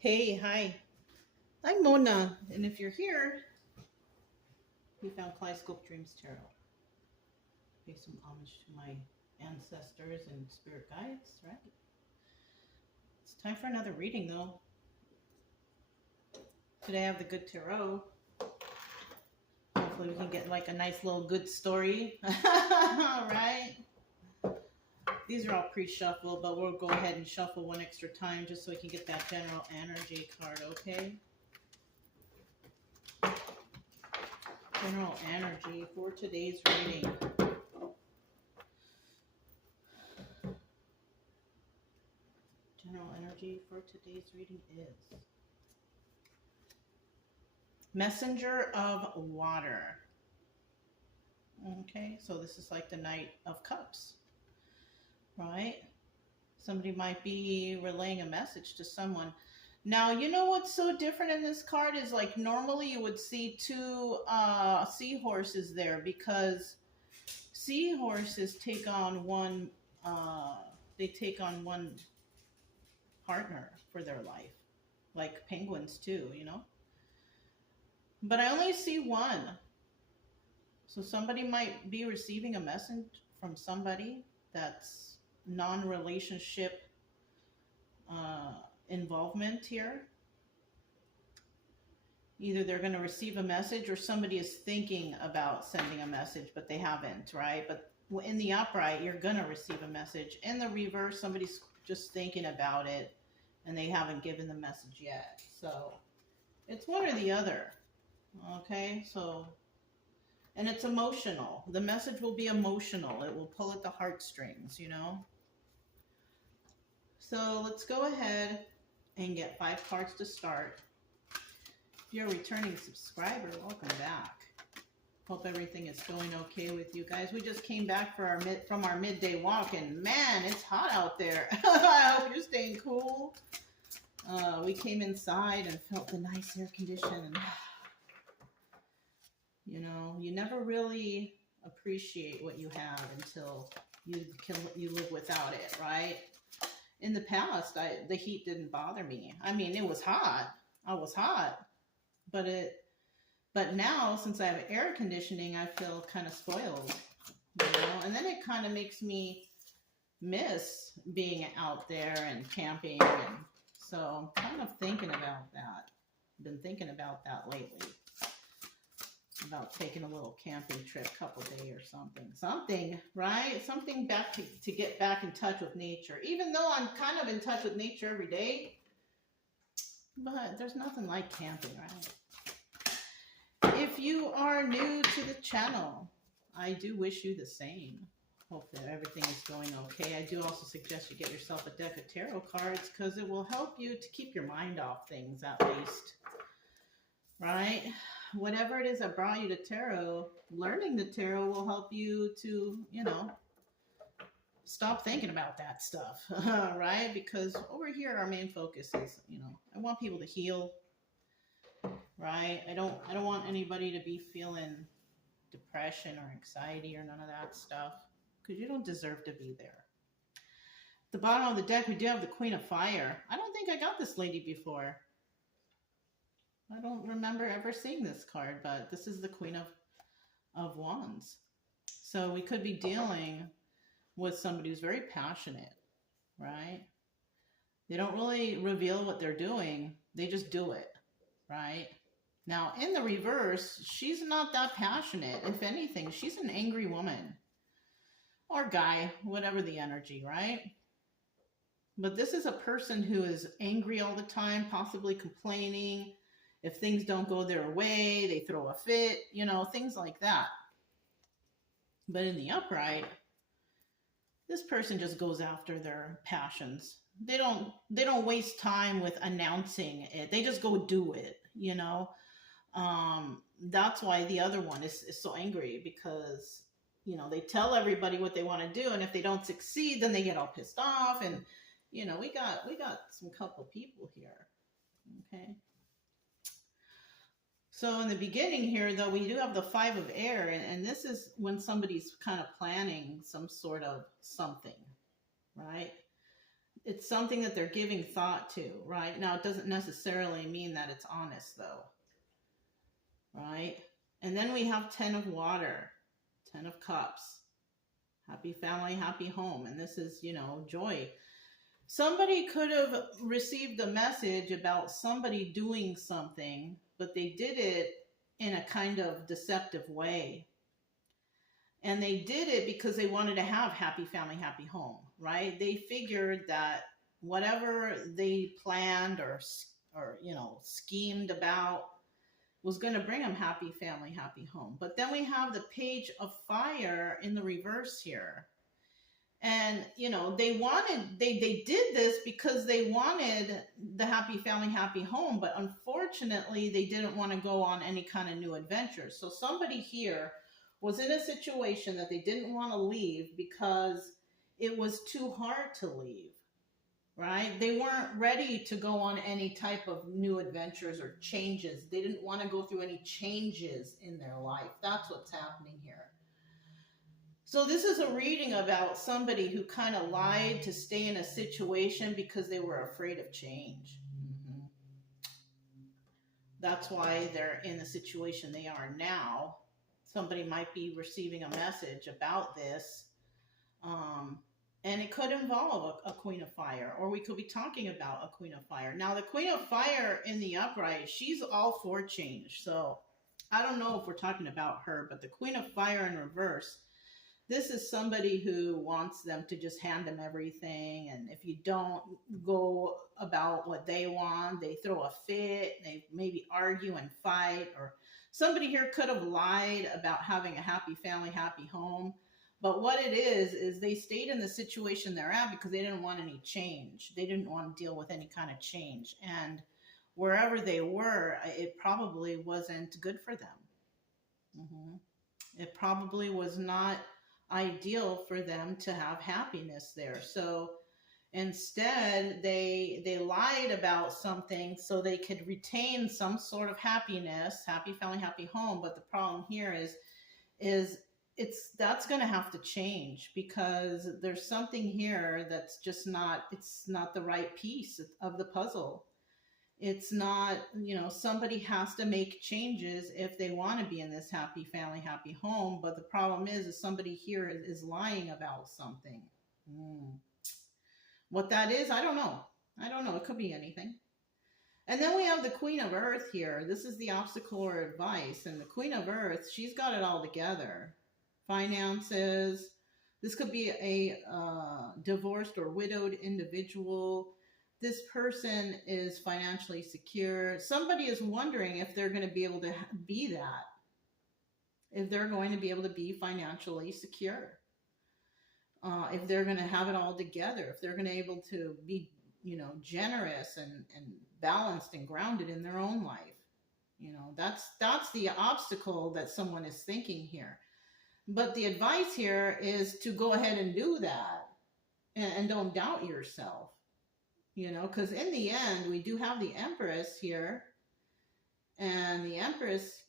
Hey, hi. I'm Mona, and if you're here, you found Kaleidoscope Dreams Tarot. Pay some homage to my ancestors and spirit guides, right? It's time for another reading, though. Today I have the good tarot. Hopefully, we can get like a nice little good story. All right. These are all pre-shuffled, but we'll go ahead and shuffle one extra time just so we can get that general energy card, okay? General energy for today's reading. General energy for today's reading is Messenger of Water. Okay, so this is like the Knight of Cups, right? Somebody might be relaying a message to someone. Now, you know what's so different in this card is like normally you would see two seahorses there because seahorses take on one, they take on one partner for their life, like penguins too, you know? But I only see one. So somebody might be receiving a message from somebody that's non-relationship involvement here. Either they're going to receive a message or somebody is thinking about sending a message, but they haven't, right? But in the upright, you're going to receive a message. In the reverse, somebody's just thinking about it and they haven't given the message yet. So it's one or the other. Okay, so, and it's emotional. The message will be emotional. It will pull at the heartstrings, you know? So let's go ahead and get 5 cards to start. If you're a returning subscriber, welcome back. Hope everything is going okay with you guys. We just came back for from our midday walk, and man, it's hot out there. I hope you're staying cool. We came inside and felt the nice air condition. You know, you never really appreciate what you have until you live without it, right? In the past, the heat didn't bother me. I mean, it was hot. I was hot, but now since I have air conditioning, I feel kind of spoiled, you know. And then it kind of makes me miss being out there and camping, and so I'm kind of thinking about that. Been thinking about that lately. About taking a little camping trip, couple day or something, right? Something back to get back in touch with nature. Even though I'm kind of in touch with nature every day, but there's nothing like camping, right? If you are new to the channel, I do wish you the same. Hope that everything is going okay. I do also suggest you get yourself a deck of tarot cards because it will help you to keep your mind off things at least, right? Whatever it is that brought you to tarot, learning the tarot will help you to, you know, stop thinking about that stuff, right? Because over here, our main focus is, you know, I want people to heal, right? I don't want anybody to be feeling depression or anxiety or none of that stuff because you don't deserve to be there. At the bottom of the deck, we do have the Queen of Fire. I don't think I got this lady before. I don't remember ever seeing this card, but this is the Queen of Wands. So we could be dealing with somebody who's very passionate, right? They don't really reveal what they're doing. They just do it, right? Now, in the reverse, she's not that passionate. If anything, she's an angry woman or guy, whatever the energy, right? But this is a person who is angry all the time, possibly complaining. If things don't go their way, they throw a fit, you know, things like that. But in the upright, this person just goes after their passions. They don't waste time with announcing it. They just go do it, you know. That's why the other one is so angry because, you know, they tell everybody what they want to do, and if they don't succeed, then they get all pissed off. And, you know, we got some couple people here. Okay. So in the beginning here, though, we do have the 5 of air, and this is when somebody's kind of planning some sort of something, right? it's something that they're giving thought to, right? Now, it doesn't necessarily mean that it's honest, though, right? And then we have 10 of water, 10 of cups, happy family, happy home. And this is, joy. Somebody could have received a message about somebody doing something, but they did it in a kind of deceptive way. And they did it because they wanted to have happy family, happy home, right? They figured that whatever they planned or schemed about was going to bring them happy family, happy home. But then we have the page of fire in the reverse here. And, they did this because they wanted the happy family, happy home. But unfortunately, they didn't want to go on any kind of new adventures. So somebody here was in a situation that they didn't want to leave because it was too hard to leave, right? They weren't ready to go on any type of new adventures or changes. They didn't want to go through any changes in their life. That's what's happening here. So this is a reading about somebody who kind of lied to stay in a situation because they were afraid of change. Mm-hmm. That's why they're in the situation they are now. Somebody might be receiving a message about this. And it could involve a Queen of Fire, or we could be talking about a Queen of Fire. Now, the Queen of Fire in the upright, she's all for change. So I don't know if we're talking about her, but the Queen of Fire in reverse, this is somebody who wants them to just hand them everything. And if you don't go about what they want, they throw a fit, they maybe argue and fight. Or somebody here could have lied about having a happy family, happy home. But what it is they stayed in the situation they're at because they didn't want any change. They didn't want to deal with any kind of change. And wherever they were, it probably wasn't good for them. Mm-hmm. It probably was not ideal for them to have happiness there. So instead, they lied about something so they could retain some sort of happiness, happy family, happy home. But the problem here is that's going to have to change because there's something here that's just it's not the right piece of the puzzle. It's not, somebody has to make changes if they want to be in this happy family, happy home. But the problem is somebody here is lying about something. What that is, I don't know. It could be anything. And then we have the Queen of Earth here. This is the obstacle or advice. And the Queen of Earth, she's got it all together. Finances. This could be a divorced or widowed individual. This person is financially secure. Somebody is wondering if they're going to be able to be that. If they're going to be able to be financially secure. If they're going to have it all together. If they're going to be able to be, generous and balanced and grounded in their own life. That's the obstacle that someone is thinking here. But the advice here is to go ahead and do that. And don't doubt yourself. Because in the end, we do have the Empress here. And the Empress,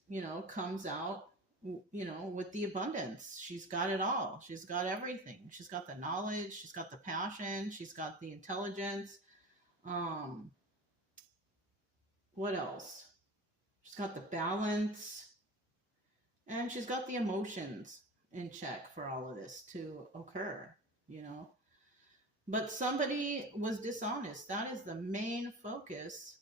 comes out, with the abundance. She's got it all. She's got everything. She's got the knowledge. She's got the passion. She's got the intelligence. What else? She's got the balance. And she's got the emotions in check for all of this to occur, But somebody was dishonest. That is the main focus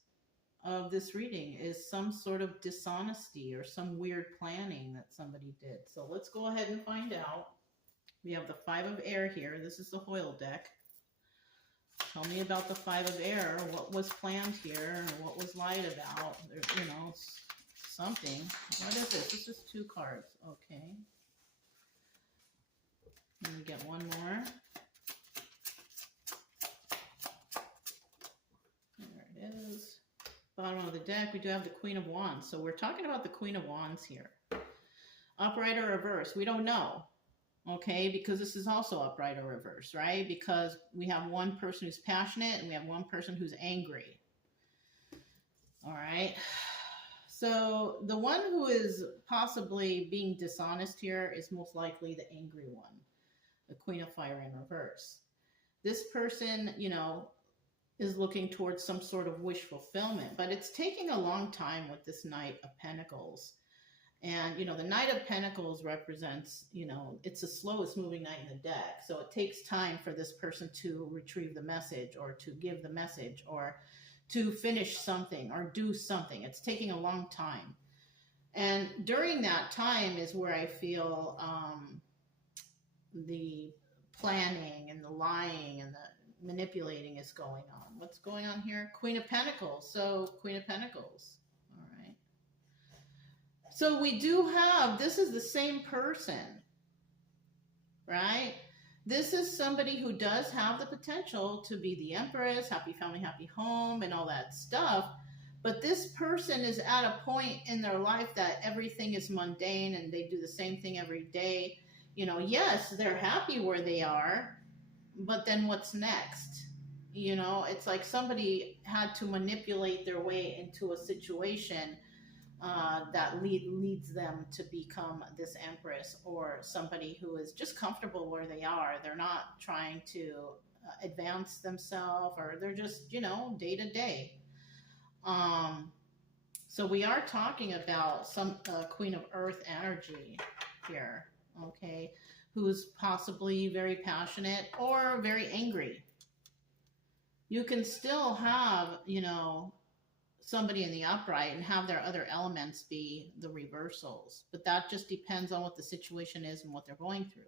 of this reading, is some sort of dishonesty or some weird planning that somebody did. So let's go ahead and find out. We have the Five of Air here. This is the Hoyle deck. Tell me about the Five of Air. What was planned here and what was lied about? There, something. What is this? This is 2 cards. Okay. Let me get one more. There it is. Bottom of the deck, we do have the Queen of Wands. So we're talking about the Queen of Wands here. Upright or reverse, we don't know. Okay, because this is also upright or reverse, right? Because we have one person who's passionate and we have one person who's angry. All right. So the one who is possibly being dishonest here is most likely the angry one, the Queen of Fire in reverse. This person, is looking towards some sort of wish fulfillment, but it's taking a long time with this Knight of Pentacles. And, the Knight of Pentacles represents, it's the slowest moving knight in the deck. So it takes time for this person to retrieve the message, or to give the message, or to finish something or do something. It's taking a long time. And during that time is where I feel the planning and the lying and the manipulating is going on. What's going on here? Queen of Pentacles. So Queen of Pentacles. All right. So we do have, this is the same person, right? This is somebody who does have the potential to be the Empress, happy family, happy home, and all that stuff. But this person is at a point in their life that everything is mundane and they do the same thing every day. Yes, they're happy where they are, but then what's next? It's like somebody had to manipulate their way into a situation that leads them to become this Empress, or somebody who is just comfortable where they are. They're not trying to advance themselves, or they're just, day to day. So we are talking about some Queen of Earth energy here, okay, who's possibly very passionate or very angry. You can still have, somebody in the upright and have their other elements be the reversals, but that just depends on what the situation is and what they're going through.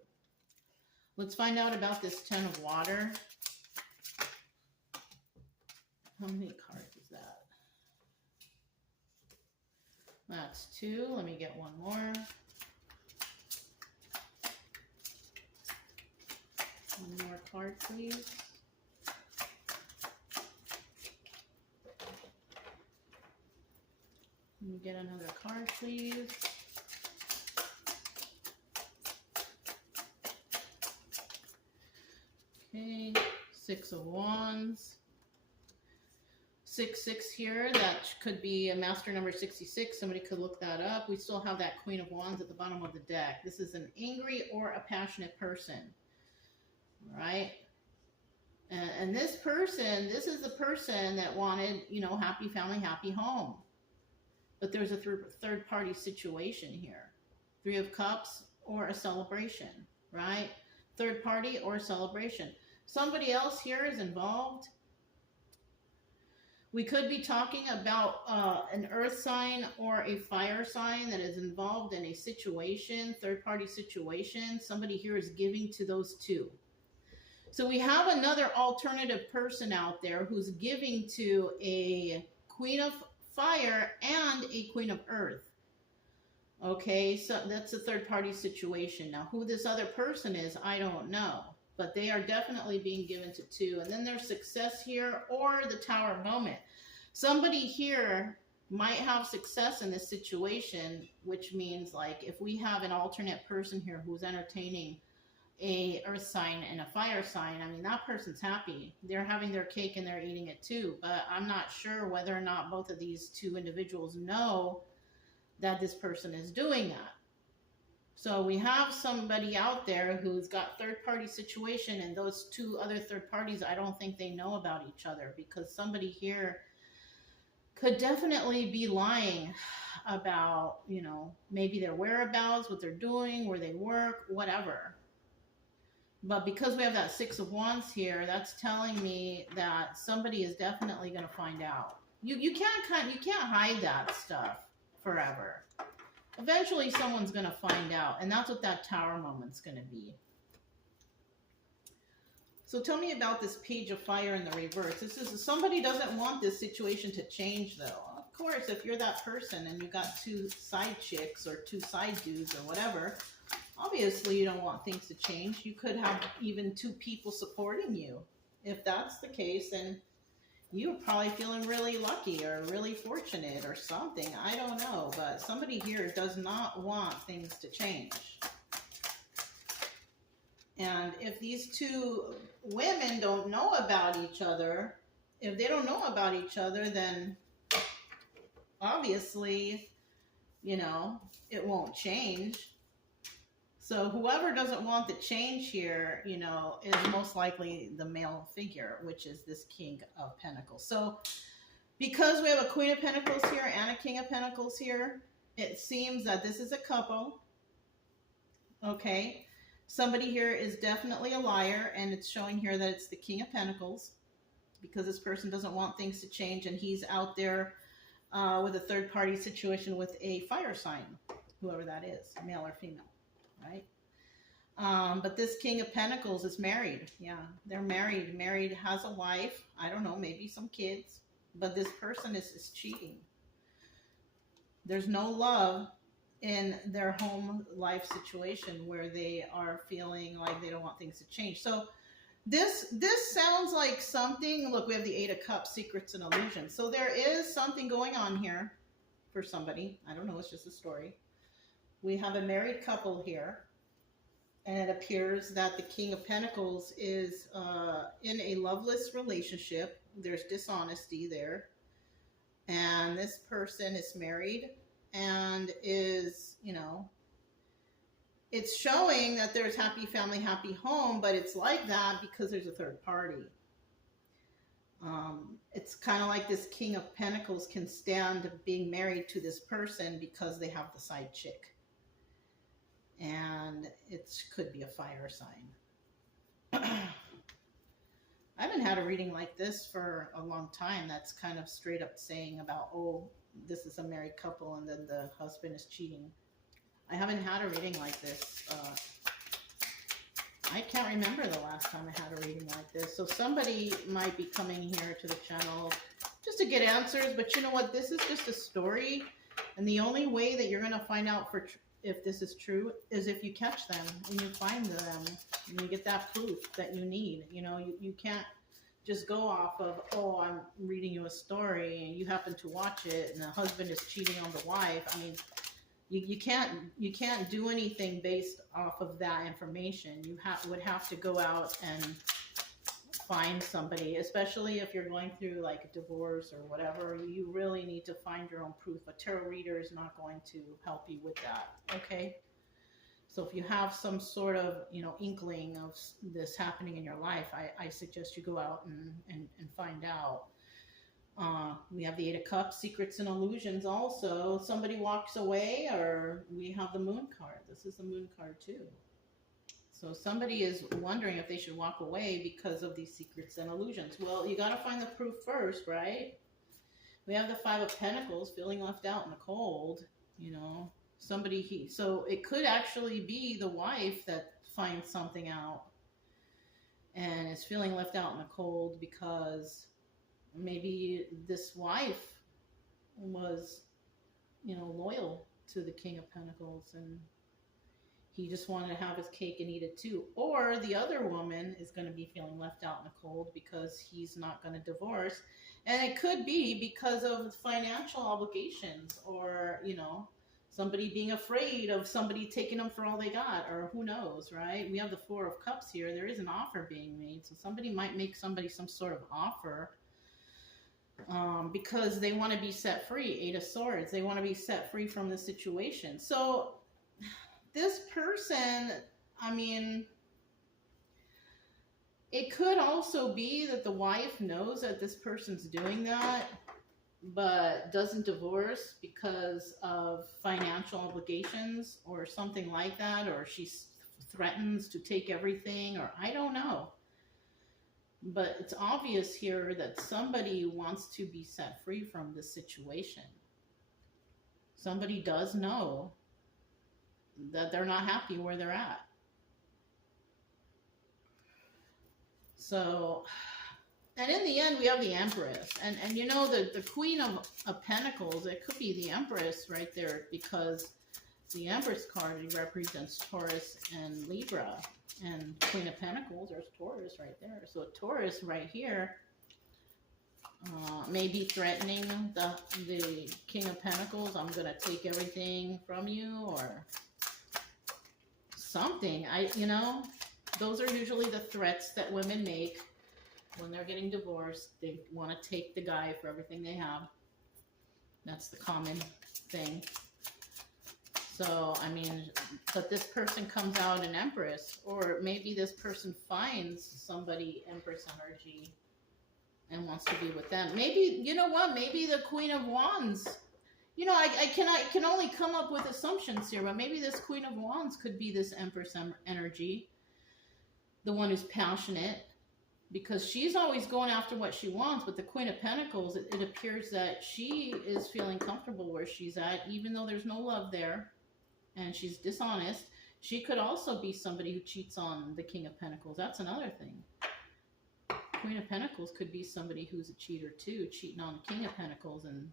Let's find out about this Ten of Water. How many cards is that? That's 2. Let me get one more. One more card, please. Let me get another card, please. Okay, 6 of Wands. 6 here, that could be a master number 66. Somebody could look that up. We still have that Queen of Wands at the bottom of the deck. This is an angry or a passionate person, right? And this person, this is the person that wanted, happy family, happy home. But there's a third party situation here. 3 of Cups or a celebration, right? Third party or a celebration. Somebody else here is involved. We could be talking about an earth sign or a fire sign that is involved in a situation, third party situation. Somebody here is giving to those two. So we have another alternative person out there who's giving to a Queen of Fire and a Queen of Earth. Okay, so that's a third party situation. Now, who this other person is, I don't know. But they are definitely being given to 2. And then there's success here, or the Tower moment. Somebody here might have success in this situation, which means, like, if we have an alternate person here who's entertaining a earth sign and a fire sign, I mean, that person's happy. They're having their cake and they're eating it too. But I'm not sure whether or not both of these 2 individuals know that this person is doing that. So we have somebody out there who's got third-party situation, and those 2 other third parties, I don't think they know about each other, because somebody here could definitely be lying about, maybe their whereabouts, what they're doing, where they work, whatever. But because we have that 6 of Wands here, that's telling me that somebody is definitely going to find out. You can't hide that stuff forever. Eventually, someone's going to find out, and that's what that Tower moment's going to be. So tell me about this Page of Fire in the reverse. This is somebody doesn't want this situation to change, though. Of course, if you're that person and you got 2 side chicks or 2 side dudes or whatever, obviously you don't want things to change. You could have even 2 people supporting you. If that's the case, then you're probably feeling really lucky or really fortunate or something. I don't know, but somebody here does not want things to change. And if these 2 women don't know about each other, if they don't know about each other, then obviously, it won't change. So whoever doesn't want the change here, you know, is most likely the male figure, which is this King of Pentacles. So because we have a Queen of Pentacles here and a King of Pentacles here, it seems that this is a couple. Okay. Somebody here is definitely a liar, and it's showing here that it's the King of Pentacles because this person doesn't want things to change, and he's out there with a third-party situation with a fire sign, whoever that is, male or female, right? But this King of Pentacles is married. Yeah, they're married. Married, has a wife. I don't know, maybe some kids. But this person is cheating. There's no love in their home life situation where they are feeling like they don't want things to change. So this sounds like something. Look, we have the Eight of Cups, secrets and illusions. So there is something going on here for somebody. I don't know, it's just a story. We have a married couple here, and it appears that the King of Pentacles is in a loveless relationship. There's dishonesty there, and this person is married and is, you know, it's showing that there's happy family, happy home, but it's like that because there's a third party. It's kind of like this King of Pentacles can stand being married to this person because they have the side chick. And it could be a fire sign. I haven't had a reading like this for a long time. That's kind of straight up saying about, oh, this is a married couple and then the husband is cheating. I haven't had a reading like this. I can't remember the last time I had a reading like this. So somebody might be coming here to the channel just to get answers. But you know what? This is just a story. And the only way that you're going to find out if this is true is if you catch them and you find them and you get that proof that you need. You know, you can't just go off of, oh, I'm reading you a story and you happen to watch it and the husband is cheating on the wife. I mean, you can't do anything based off of that information. You would have to go out and find somebody, especially if you're going through like a divorce or whatever. You really need to find your own proof. A tarot reader is not going to help you with that. Okay. So if you have some sort of, you know, inkling of this happening in your life, I suggest you go out and find out. We have the Eight of Cups, secrets and illusions also. Somebody walks away, or we have the Moon card. This is the Moon card too. So somebody is wondering if they should walk away because of these secrets and illusions. Well, you got to find the proof first, right? We have the Five of Pentacles, feeling left out in the cold, you know. So it could actually be the wife that finds something out and is feeling left out in the cold because maybe this wife was, you know, loyal to the King of Pentacles and he just wanted to have his cake and eat it too. Or the other woman is going to be feeling left out in the cold because he's not going to divorce. And it could be because of financial obligations or, you know, somebody being afraid of somebody taking them for all they got, or who knows, right? We have the Four of Cups here. There is an offer being made. So somebody might make somebody some sort of offer because they want to be set free. Eight of Swords. They want to be set free from the situation. So this person, I mean, it could also be that the wife knows that this person's doing that, but doesn't divorce because of financial obligations or something like that, or she threatens to take everything, or I don't know. But it's obvious here that somebody wants to be set free from this situation. Somebody does know that they're not happy where they're at. So, and in the end, we have the Empress. And you know, the Queen of Pentacles, it could be the Empress right there, because the Empress card represents Taurus and Libra. And Queen of Pentacles, there's Taurus right there. So Taurus right here may be threatening the King of Pentacles. I'm going to take everything from you, or something. You know, those are usually the threats that women make when they're getting divorced. They want to take the guy for everything they have. That's the common thing. So, I mean, but this person comes out an Empress, or maybe this person finds somebody Empress energy and wants to be with them. Maybe, you know what? Maybe the Queen of Wands. You know, I can only come up with assumptions here, but maybe this Queen of Wands could be this Empress energy, the one who's passionate, because she's always going after what she wants. But the Queen of Pentacles, it appears that she is feeling comfortable where she's at, even though there's no love there, and she's dishonest. She could also be somebody who cheats on the King of Pentacles. That's another thing. Queen of Pentacles could be somebody who's a cheater too, cheating on the King of Pentacles, and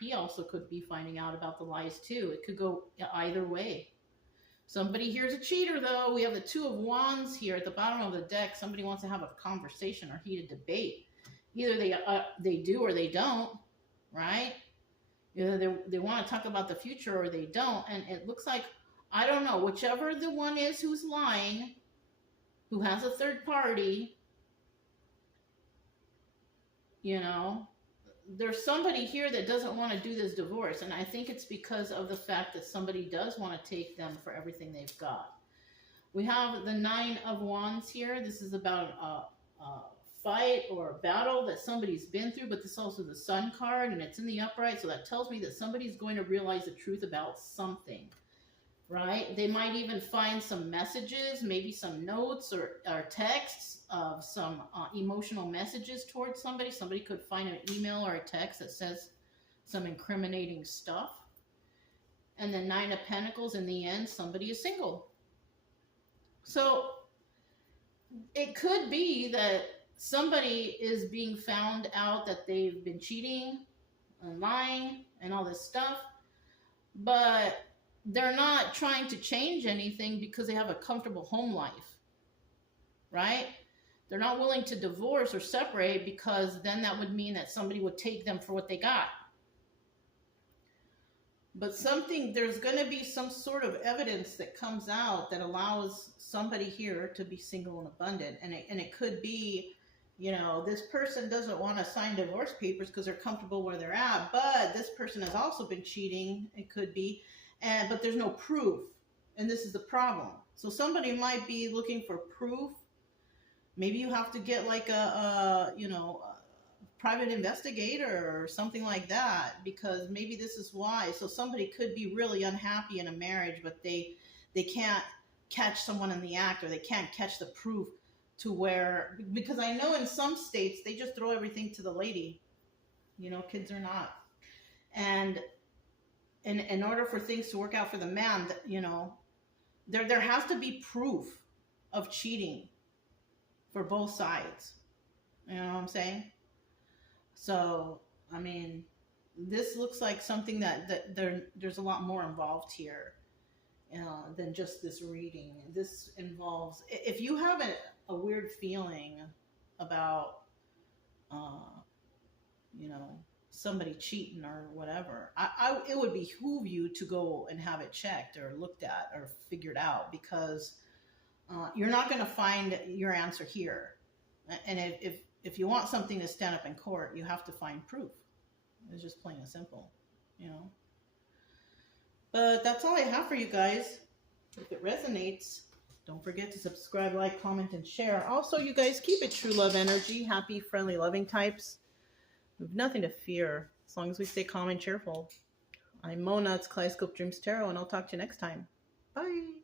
he also could be finding out about the lies too. It could go either way. Somebody here's a cheater though. We have the Two of Wands here at the bottom of the deck. Somebody wants to have a conversation or heated debate. Either they do or they don't, right? Either they want to talk about the future or they don't. And it looks like, I don't know, whichever the one is who's lying, who has a third party, you know, there's somebody here that doesn't want to do this divorce. And I think it's because of the fact that somebody does want to take them for everything they've got. We have the Nine of Wands here. This is about a fight or a battle that somebody's been through, but this is also the Sun card, and it's in the upright. So that tells me that somebody's going to realize the truth about something, right? They might even find some messages, maybe some notes or texts of some emotional messages towards somebody. Somebody could find an email or a text that says some incriminating stuff. And then Nine of Pentacles, in the end, somebody is single. So it could be that somebody is being found out that they've been cheating and lying and all this stuff, but they're not trying to change anything because they have a comfortable home life, right? They're not willing to divorce or separate because then that would mean that somebody would take them for what they got. But there's going to be some sort of evidence that comes out that allows somebody here to be single and abundant. And it could be, you know, this person doesn't want to sign divorce papers because they're comfortable where they're at, but this person has also been cheating. It could be. But there's no proof, and this is the problem. So somebody might be looking for proof. Maybe you have to get like a private investigator or something like that, because maybe this is why. So somebody could be really unhappy in a marriage, but they can't catch someone in the act, or they can't catch the proof to where, because I know in some states they just throw everything to the lady, you know, kids or not. And in order for things to work out for the man, you know, there has to be proof of cheating for both sides. You know what I'm saying? So, I mean, this looks like something that there's a lot more involved here than just this reading. This involves, if you have a weird feeling about, you know, somebody cheating or whatever, it would behoove you to go and have it checked or looked at or figured out, because you're not going to find your answer here. And if you want something to stand up in court, you have to find proof. It's just plain and simple, you know. But that's all I have for you guys. If it resonates, don't forget to subscribe, like, comment, and share. Also, you guys, keep it true love energy. Happy, friendly, loving types. We have nothing to fear as long as we stay calm and cheerful. I'm Mona. It's Kaleidoscope Dreams Tarot, and I'll talk to you next time. Bye.